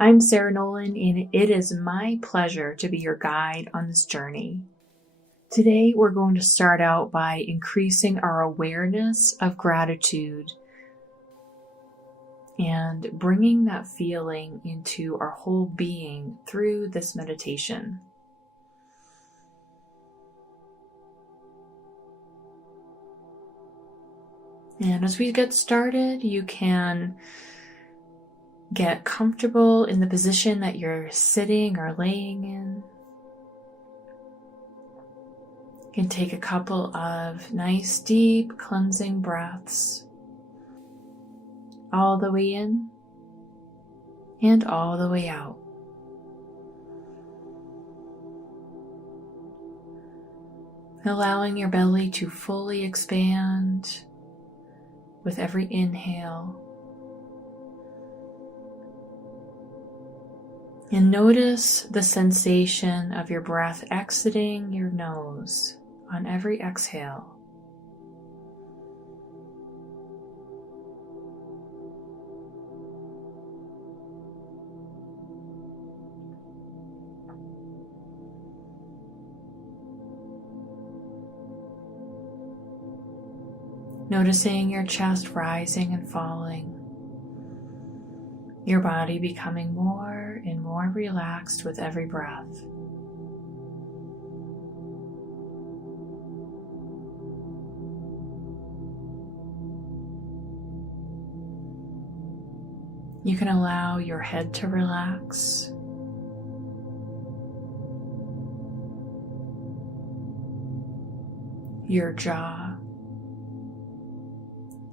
I'm Sarah Nolan, and it is my pleasure to be your guide on this journey. Today, we're going to start out by increasing our awareness of gratitude and bringing that feeling into our whole being through this meditation. And as we get started, you can get comfortable in the position that you're sitting or laying in. You can take a couple of nice, deep, cleansing breaths, all the way in and all the way out. Allowing your belly to fully expand with every inhale. And notice the sensation of your breath exiting your nose on every exhale. Noticing your chest rising and falling, your body becoming more and more relaxed with every breath. You can allow your head to relax. Your jaw,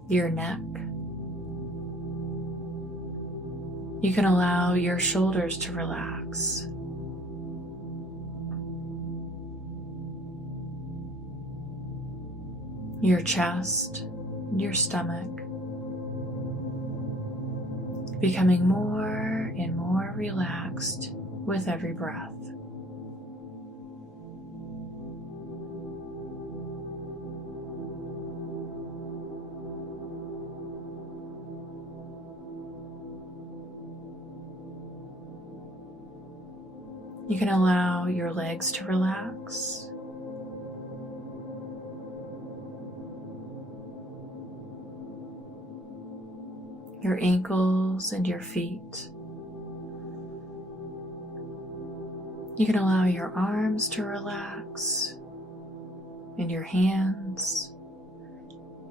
your neck. You can allow your shoulders to relax. Your chest and your stomach, becoming more and more relaxed with every breath. You can allow your legs to relax. Your ankles and your feet. You can allow your arms to relax, and your hands,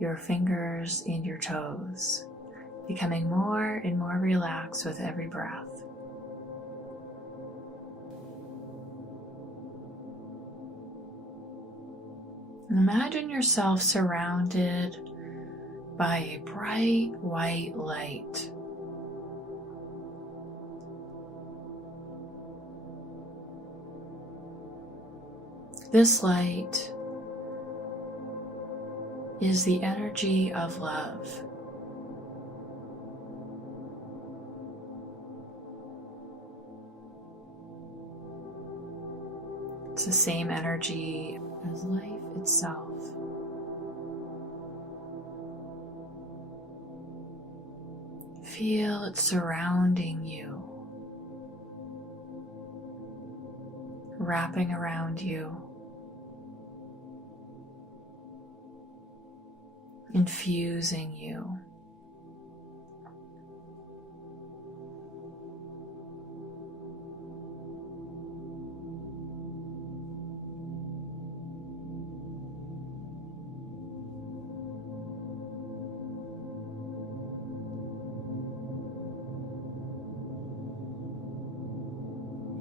your fingers, and your toes, becoming more and more relaxed with every breath. Imagine yourself surrounded by a bright white light. This light is the energy of love. It's the same energy as life itself. Feel it surrounding you, wrapping around you, infusing you.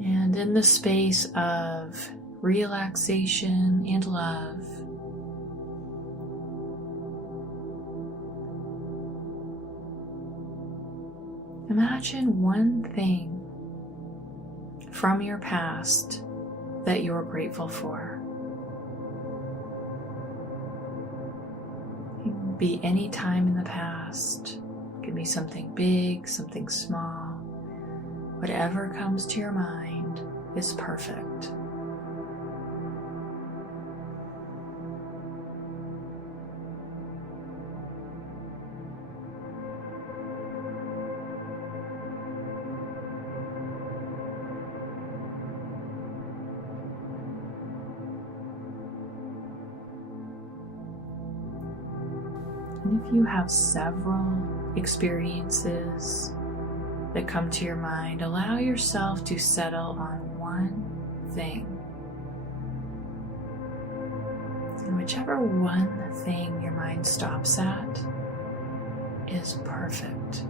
And in the space of relaxation and love, imagine one thing from your past that you're grateful for. It can be any time in the past. It can be something big, something small. Whatever comes to your mind is perfect. even if you have several experiences that come to your mind, allow yourself to settle on one thing. And whichever one thing your mind stops at is perfect.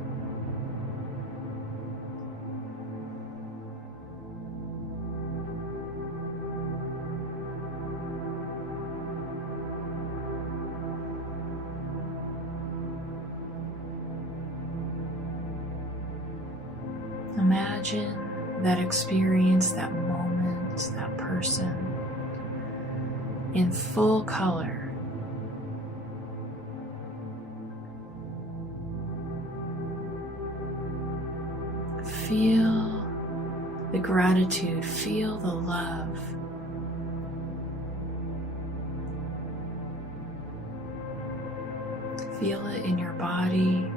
Imagine that experience, that moment, that person in full color. Feel the gratitude, feel the love. Feel it in your body.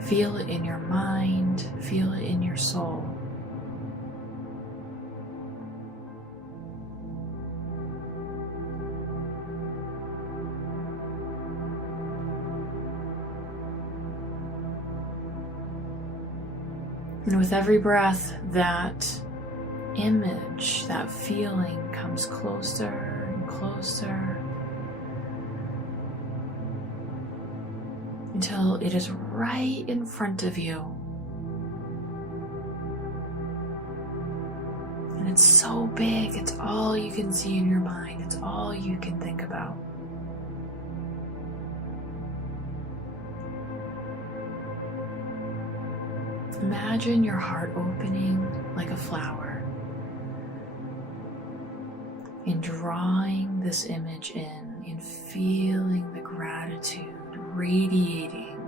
Feel it in your mind, feel it in your soul. And with every breath, that image, that feeling comes closer and closer until it is right in front of you. And it's so big, it's all you can see in your mind, it's all you can think about. Imagine your heart opening like a flower and drawing this image in and feeling the gratitude radiating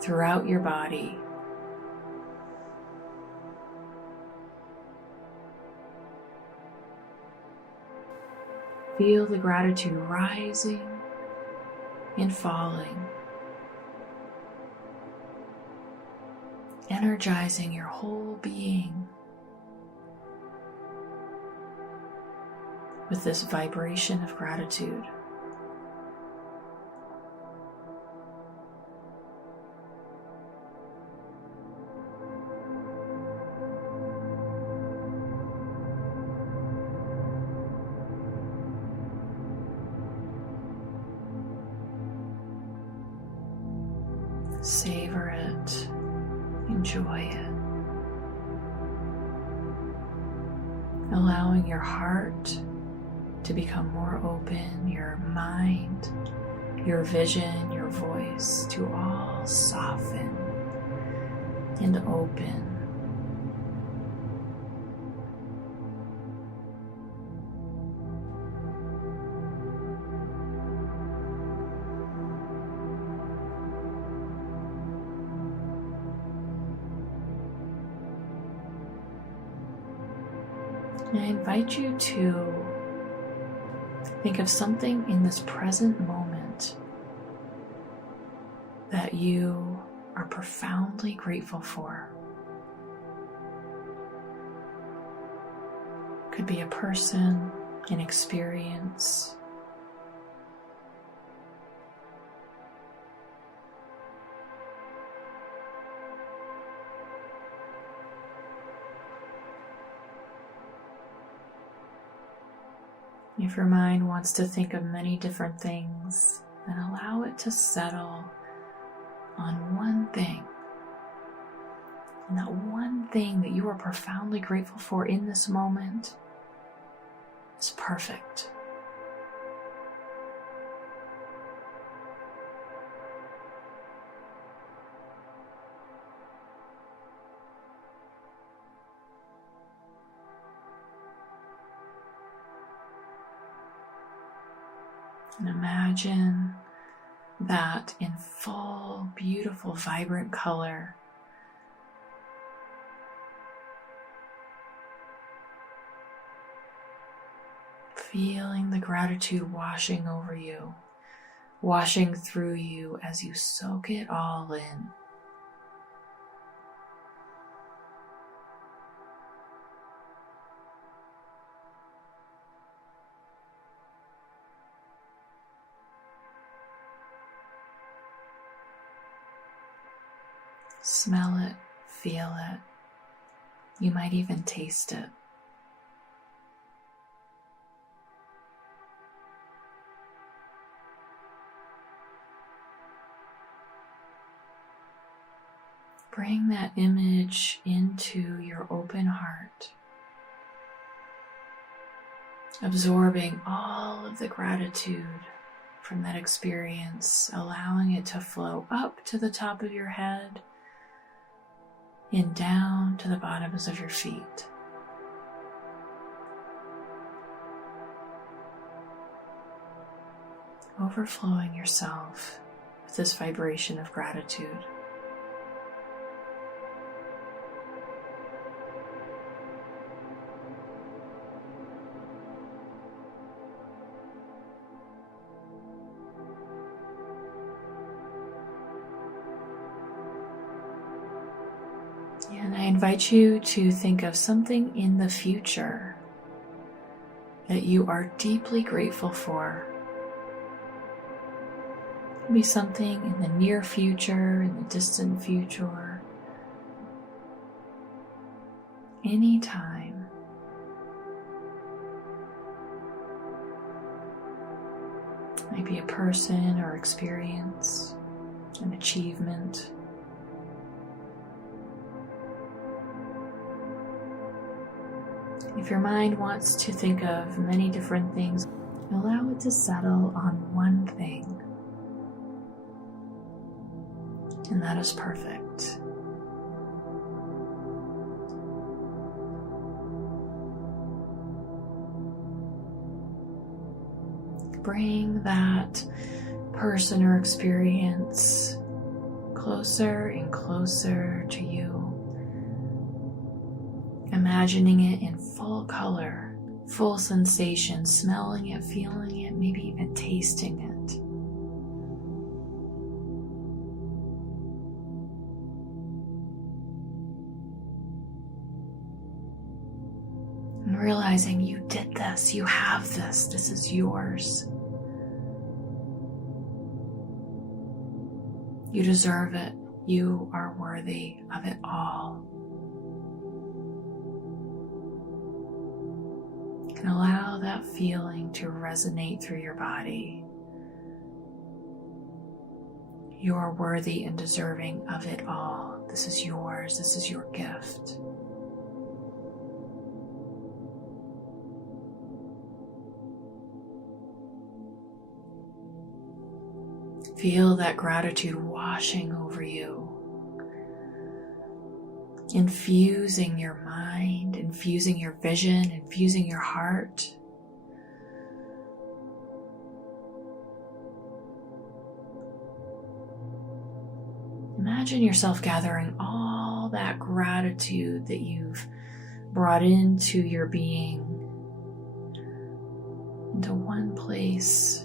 throughout your body. Feel the gratitude rising and falling, energizing your whole being with this vibration of gratitude. Savor it, enjoy it, allowing your heart to become more open, your mind, your vision, your voice to all soften and open. And I invite you to think of something in this present moment that you are profoundly grateful for. Could be a person, an experience. If your mind wants to think of many different things, then allow it to settle on one thing. And that one thing that you are profoundly grateful for in this moment is perfect. And imagine that in full, beautiful, vibrant color. Feeling the gratitude washing over you, washing through you as you soak it all in. smell it, feel it. You might even taste it. Bring that image into your open heart, absorbing all of the gratitude from that experience, allowing it to flow up to the top of your head and down to the bottoms of your feet. Overflowing yourself with this vibration of gratitude. And I invite you to think of something in the future that you are deeply grateful for. It could be something in the near future, in the distant future, anytime. It might be a person or experience, an achievement. If your mind wants to think of many different things, allow it to settle on one thing. And that is perfect. Bring that person or experience closer and closer to you. Imagining it in full color, full sensation, smelling it, feeling it, maybe even tasting it. And realizing you did this, you have this is yours. You deserve it. You are worthy of it all. And allow that feeling to resonate through your body. You're worthy and deserving of it all. This is yours. This is your gift. Feel that gratitude washing over you, infusing your mind, infusing your vision, infusing your heart. Imagine yourself gathering all that gratitude that you've brought into your being into one place.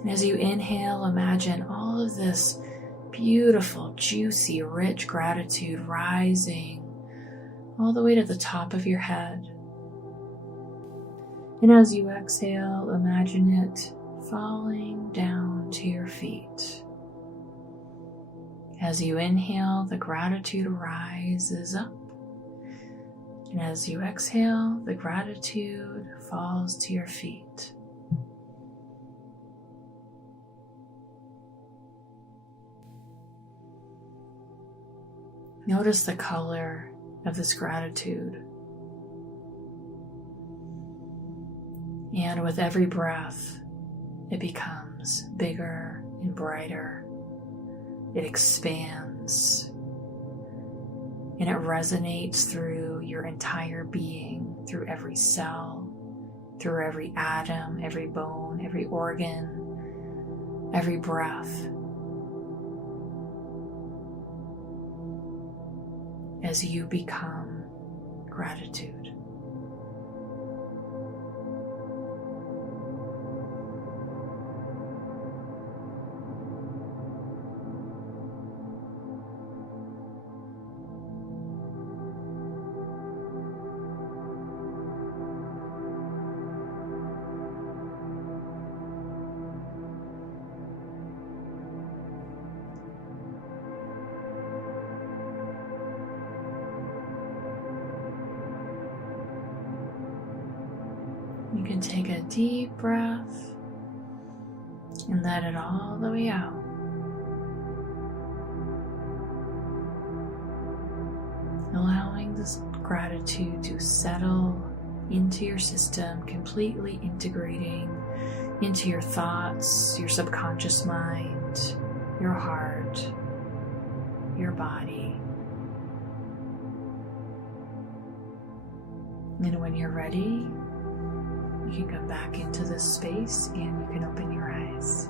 And as you inhale, imagine all of this beautiful, juicy, rich gratitude rising all the way to the top of your head. And as you exhale, imagine it falling down to your feet. As you inhale, the gratitude rises up. And as you exhale, the gratitude falls to your feet. Notice the color of this gratitude. And with every breath, it becomes bigger and brighter. It expands. And it resonates through your entire being, through every cell, through every atom, every bone, every organ, every breath. As you become gratitude. You can take a deep breath and let it all the way out. Allowing this gratitude to settle into your system, completely integrating into your thoughts, your subconscious mind, your heart, your body. And when you're ready, you can come back into this space and you can open your eyes.